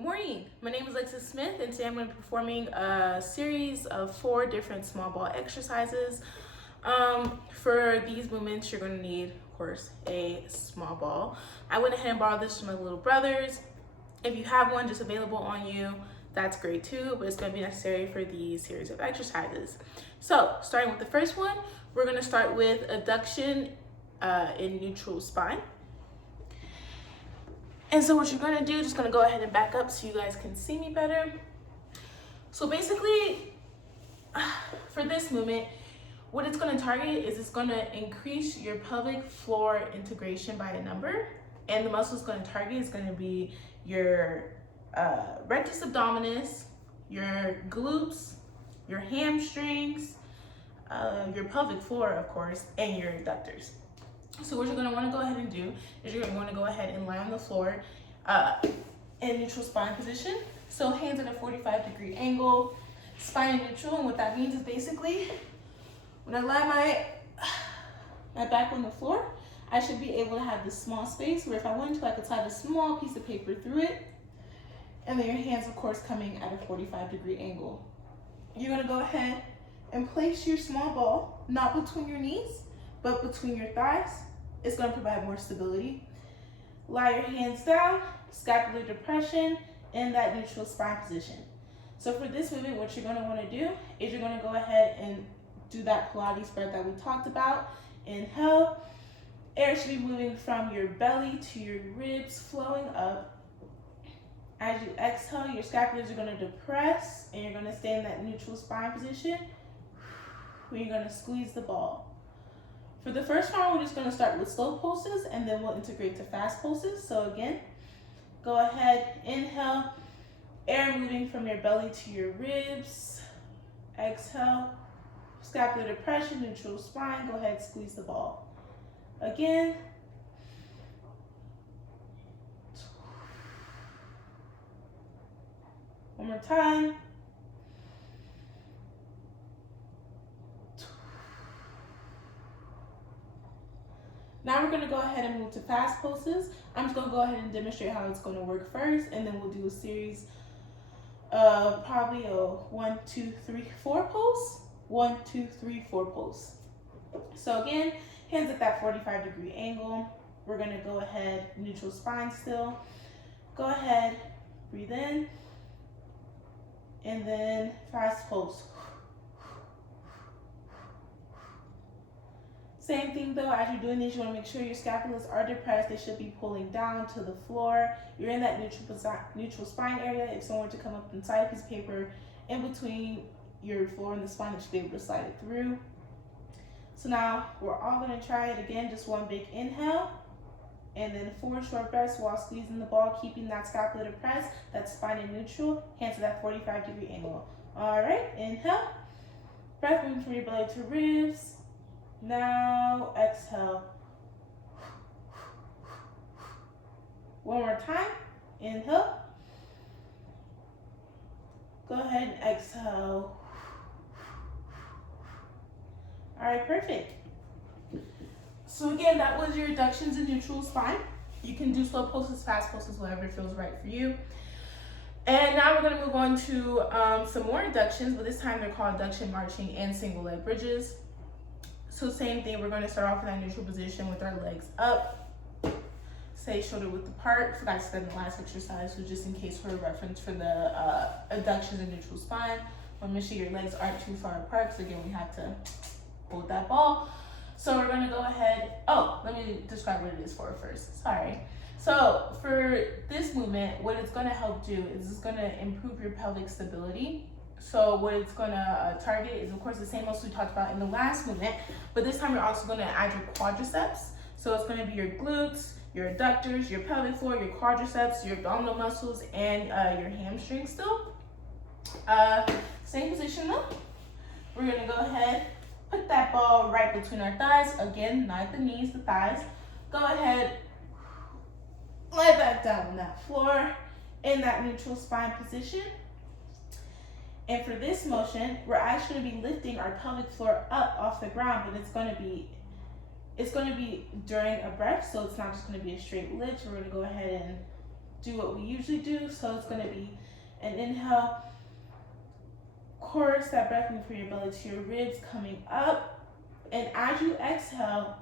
Good morning. My name is Alexis Smith, and today I'm going to be performing a series of 4 different small ball exercises. For these movements, you're going to need, of course, a small ball. I went ahead and borrowed this from my little brothers. If you have one just available on you, that's great too, but it's going to be necessary for these series of exercises. So, starting with the first one, we're going to start with adduction in neutral spine. And so what you're gonna do, just gonna go ahead and back up so you guys can see me better. So basically, for this movement, what it's gonna target is it's gonna increase your pelvic floor integration by a number, and the muscle it's gonna target is gonna be your rectus abdominis, your glutes, your hamstrings, your pelvic floor, of course, and your adductors. So what you're going to want to go ahead and do is you're going to want to go ahead and lie on the floor in neutral spine position. So hands at a 45-degree angle, spine in neutral, and what that means is basically when I lie my back on the floor, I should be able to have this small space where if I wanted to, I could slide a small piece of paper through it, and then your hands, of course, coming at a 45-degree angle. You're going to go ahead and place your small ball, not between your knees, but between your thighs. It's going to provide more stability. Lie your hands down, scapular depression, in that neutral spine position. So for this movement, what you're going to want to do is you're going to go ahead and do that Pilates breath that we talked about. Inhale. Air should be moving from your belly to your ribs, flowing up. As you exhale, your scapulars are going to depress, and you're going to stay in that neutral spine position where you're going to squeeze the ball. For the first round, we're just going to start with slow pulses, and then we'll integrate to fast pulses. So again, go ahead, inhale, air moving from your belly to your ribs. Exhale, scapular depression, neutral spine. Go ahead, squeeze the ball. Again. One more time. Now we're going to go ahead and move to fast pulses. I'm just going to go ahead and demonstrate how it's going to work first, and then we'll do a series of probably a 1, 2, 3, 4 pulse. 1, 2, 3, 4 pulse. So again, hands at that 45-degree angle. We're going to go ahead, neutral spine still. Go ahead, breathe in, and then fast pulse. Same thing though, as you're doing this, you want to make sure your scapulars are depressed. They should be pulling down to the floor. You're in that neutral spine area. If someone were to come up and slide a piece of paper in between your floor and the spine, they should be able to slide it through. So now we're all going to try it again. Just one big inhale, and then 4 short breaths while squeezing the ball, keeping that scapula depressed, that spine in neutral, hands to that 45-degree angle. All right, inhale. Breath moving from your belly to ribs. Now exhale. One more time. Inhale. Go ahead and exhale. All right, perfect. So again, that was your adductions in neutral spine. You can do slow pulses, fast pulses, whatever feels right for you. And now we're going to move on to some more adductions, but this time they're called adduction marching and single leg bridges. So same thing, we're going to start off in that neutral position with our legs up. Stay shoulder width apart. Forgot to say in the last exercise, so just in case for a reference for the adductions in neutral spine, want to make sure your legs aren't too far apart, because again, we have to hold that ball. So we're going to go ahead, let me describe what it is for first, sorry. So for this movement, what it's going to help do is it's going to improve your pelvic stability. So what it's going to target is, of course, the same muscle we talked about in the last movement, but this time you're also going to add your quadriceps. So it's going to be your glutes, your adductors, your pelvic floor, your quadriceps, your abdominal muscles, and your hamstrings still. Same position though. We're going to go ahead, put that ball right between our thighs. Again, not the knees, the thighs. Go ahead, lay back down on that floor in that neutral spine position. And for this motion, we're actually going to be lifting our pelvic floor up off the ground, but it's going to be during a breath, so it's not just going to be a straight lift. So we're going to go ahead and do what we usually do. So it's going to be an inhale, chorus that breath move from your belly to your ribs coming up. And as you exhale,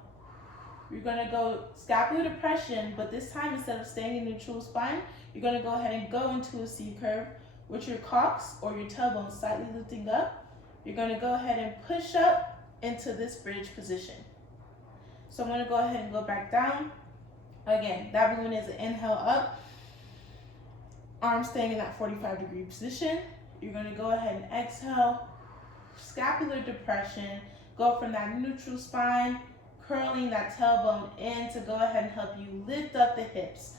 you're going to go scapular depression, but this time instead of staying in neutral spine, you're going to go ahead and go into a C curve with your cocks or your tailbone slightly lifting up. You're going to go ahead and push up into this bridge position. So I'm going to go ahead and go back down. Again, that movement is an inhale up, arms staying in that 45-degree position. You're going to go ahead and exhale, scapular depression, go from that neutral spine, curling that tailbone in to go ahead and help you lift up the hips.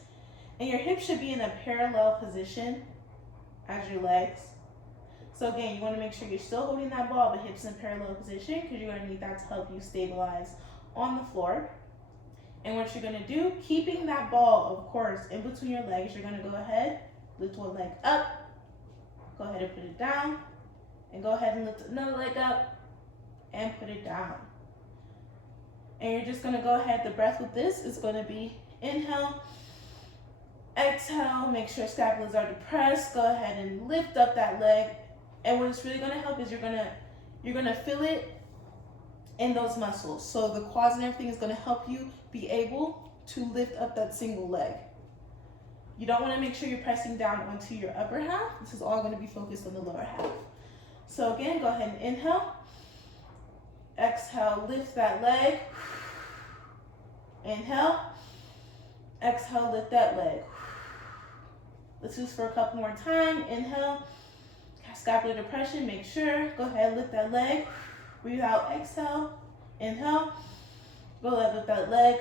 And your hips should be in a parallel position as your legs. So again, you want to make sure you're still holding that ball, but hips in parallel position, because you're going to need that to help you stabilize on the floor. And what you're going to do, keeping that ball, of course, in between your legs, you're going to go ahead, lift one leg up, go ahead and put it down, and go ahead and lift another leg up and put it down. And you're just going to go ahead, the breath with this is going to be inhale, exhale, make sure scapulas are depressed, go ahead and lift up that leg. And what it's really going to help is you're going to feel it in those muscles. So the quads and everything is going to help you be able to lift up that single leg. You don't want to make sure you're pressing down onto your upper half. This is all going to be focused on the lower half. So again, go ahead and inhale. Exhale, lift that leg. Inhale. Exhale, lift that leg. Let's do this for a couple more times. Inhale. Scapular depression, make sure. Go ahead, lift that leg. Breathe out, exhale. Inhale. Go ahead, lift that leg.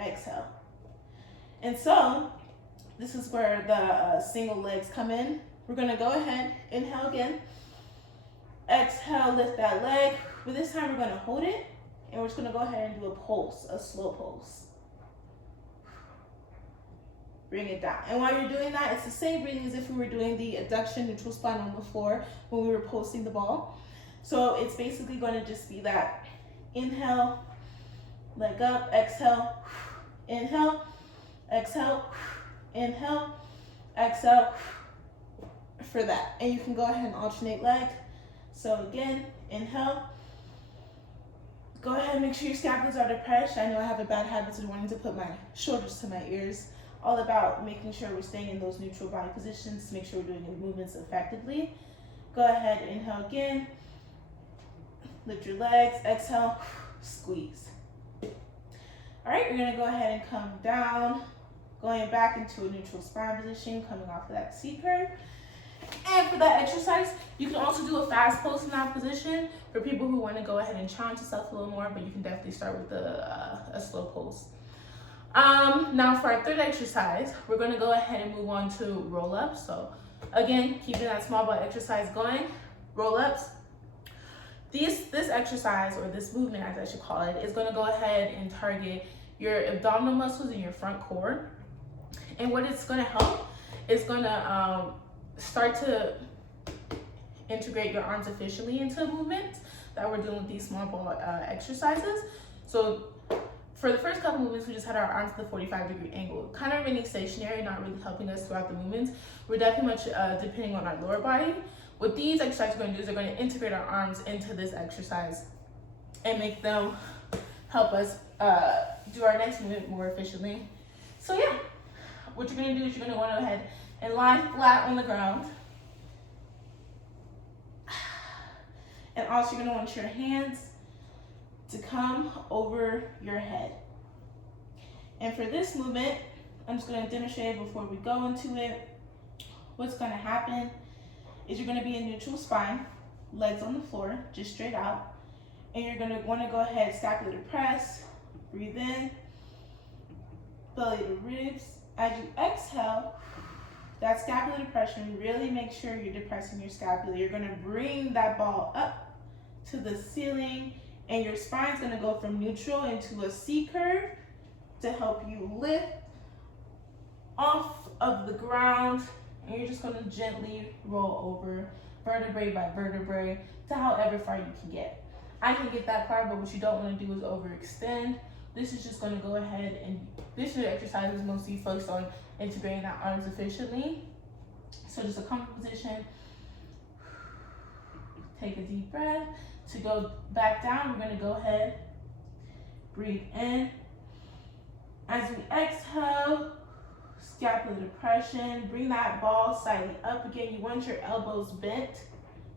Exhale. And so, this is where the single legs come in. We're going to go ahead, inhale again. Exhale, lift that leg. But this time we're going to hold it, and we're just going to go ahead and do a pulse, a slow pulse. Bring it down. And while you're doing that, it's the same breathing as if we were doing the adduction neutral spine on the floor when we were pulsing the ball. So it's basically going to just be that inhale, leg up, exhale, inhale, exhale, inhale, exhale for that. And you can go ahead and alternate leg. So again, inhale. Go ahead and make sure your scapulas are depressed. I know I have a bad habit of wanting to put my shoulders to my ears. All about making sure we're staying in those neutral body positions to make sure we're doing the movements effectively. Go ahead, inhale again. Lift your legs, exhale, squeeze. All right, you're gonna go ahead and come down, going back into a neutral spine position, coming off of that C curve. And for that exercise, you can also do a fast pulse in that position for people who want to go ahead and challenge yourself a little more, but you can definitely start with a slow pulse. Now for our third exercise, we're going to go ahead and move on to roll-ups. So again, keeping that small body exercise going, roll-ups. This exercise, or this movement as I should call it, is going to go ahead and target your abdominal muscles and your front core. And what it's going to help is going to start to integrate your arms efficiently into movements that we're doing with these small ball exercises. So for the first couple movements, we just had our arms at the 45-degree angle, kind of remaining stationary, not really helping us throughout the movements. We're definitely much depending on our lower body. What these exercises are going to do is they're going to integrate our arms into this exercise and make them help us do our next movement more efficiently. So yeah, what you're going to do is you're going to want to go ahead and lie flat on the ground. And also you're going to want your hands to come over your head. And for this movement, I'm just going to demonstrate it before we go into it. What's going to happen is you're going to be in neutral spine, legs on the floor, just straight out. And you're going to want to go ahead, scapular to press, breathe in, belly to ribs. As you exhale, that scapular depression, really make sure you're depressing your scapula. You're going to bring that ball up to the ceiling, and your spine's going to go from neutral into a C curve to help you lift off of the ground. And you're just going to gently roll over vertebrae by vertebrae to however far you can get. I can get that far, but what you don't want to do is overextend this is just going to go ahead and this exercise is mostly focused on integrating that arms efficiently. So just a comfortable position. Take a deep breath. To go back down, we're going to go ahead, breathe in. As we exhale, scapular depression, bring that ball slightly up again. You want your elbows bent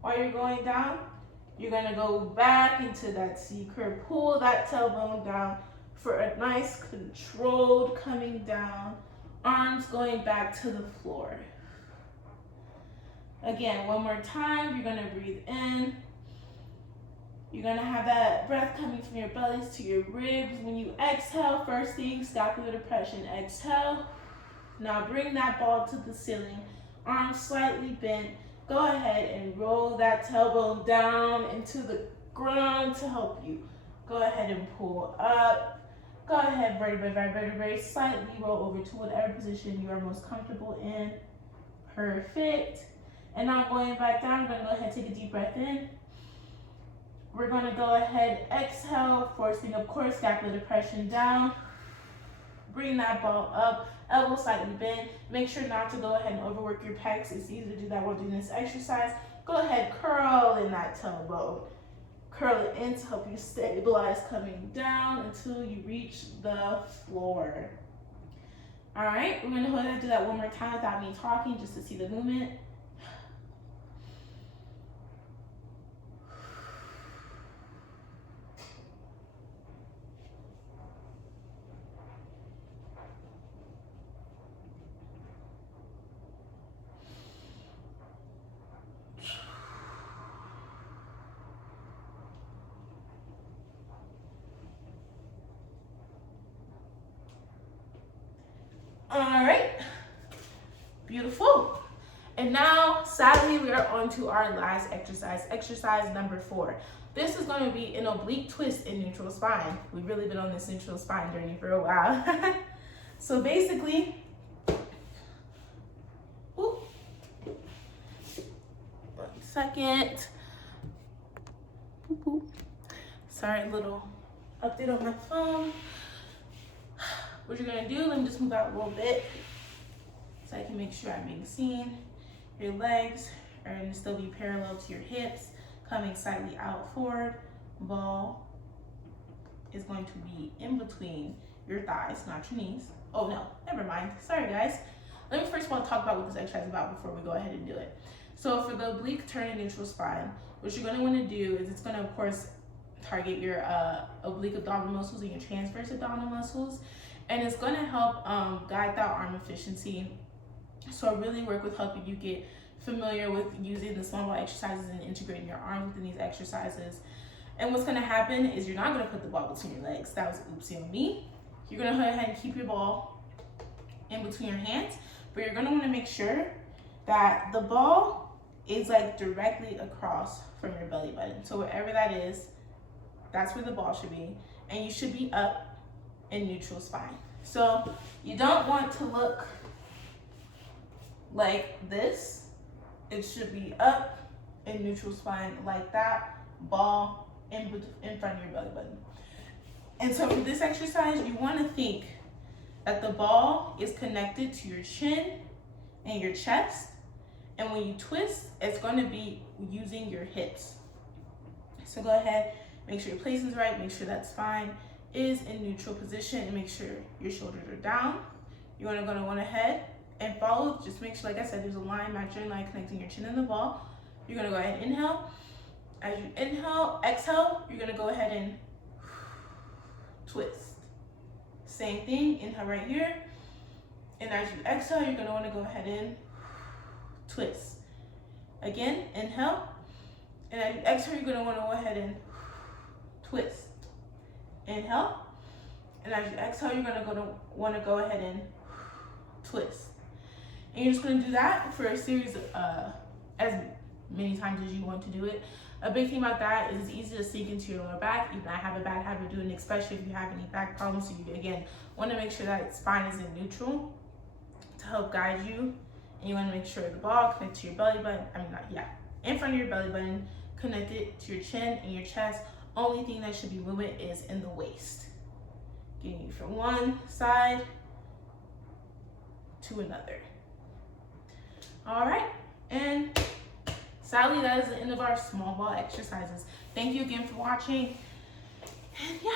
while you're going down. You're going to go back into that C curve. Pull that tailbone down for a nice controlled coming down. Arms going back to the floor. Again, one more time. You're going to breathe in. You're going to have that breath coming from your bellies to your ribs. When you exhale, first thing, scapular depression. Exhale. Now bring that ball to the ceiling. Arms slightly bent. Go ahead and roll that tailbone down into the ground to help you. Go ahead and pull up. Go ahead, vertebrae by vertebrae, slightly roll over to whatever position you are most comfortable in. Perfect. And now going back down, we're going to go ahead and take a deep breath in. We're going to go ahead, exhale, forcing, of course, scapular depression down. Bring that ball up, elbow slightly bent. Make sure not to go ahead and overwork your pecs. It's easy to do that while doing this exercise. Go ahead, curl in that tailbone. Curl it in to help you stabilize coming down until you reach the floor. All right, we're going to go ahead and do that one more time without me talking just to see the movement. All right, beautiful. And now, sadly, we are on to our last exercise, exercise number 4. This is going to be an oblique twist in neutral spine. We've really been on this neutral spine journey for a while. So basically, one second. Sorry, a little update on my phone. What you're gonna do, let me just move out a little bit so I can make sure I'm being seen. Your legs are gonna still be parallel to your hips, coming slightly out forward. Ball is going to be in between your thighs, not your knees. Oh no, never mind. Sorry guys. Let me first of all talk about what this exercise is about before we go ahead and do it. So for the oblique turn and neutral spine, what you're gonna wanna do is it's gonna, of course, target your oblique abdominal muscles and your transverse abdominal muscles. And it's going to help guide that arm efficiency. So I really work with helping you get familiar with using the small ball exercises and integrating your arms within these exercises. And what's going to happen is you're not going to put the ball between your legs. That was oopsie on me. You're going to go ahead and keep your ball in between your hands, but you're going to want to make sure that the ball is like directly across from your belly button. So wherever that is, that's where the ball should be. And you should be up in neutral spine. So you don't want to look like this. It should be up in neutral spine like that, ball in front of your belly button. And so for this exercise, you want to think that the ball is connected to your chin and your chest. And when you twist, it's going to be using your hips. So go ahead, make sure your place is right, make sure that spine is in neutral position, and make sure your shoulders are down. You're going to ahead and follow. Just make sure, like I said, there's a line, imaginary line connecting your chin and the ball. You're going to go ahead and inhale. As you inhale, exhale, you're going to go ahead and twist. Same thing, inhale right here. And as you exhale, you're going to want to go ahead and twist. Again, inhale. And as you exhale, you're going to want to go ahead and twist. Inhale, and as you exhale, you're going to want to go ahead and twist. And you're just going to do that for a series of, as many times as you want to do it. A big thing about that is it's easy to sink into your lower back. Even I have a bad habit of doing it, especially if you have any back problems. So you, again, want to make sure that spine is in neutral to help guide you. And you want to make sure the ball connects to your belly button. In front of your belly button, connected to your chin and your chest. Only thing that should be moving is in the waist. getting you from one side to another. All right, and sadly, that is the end of our small ball exercises. Thank you again for watching. And yeah.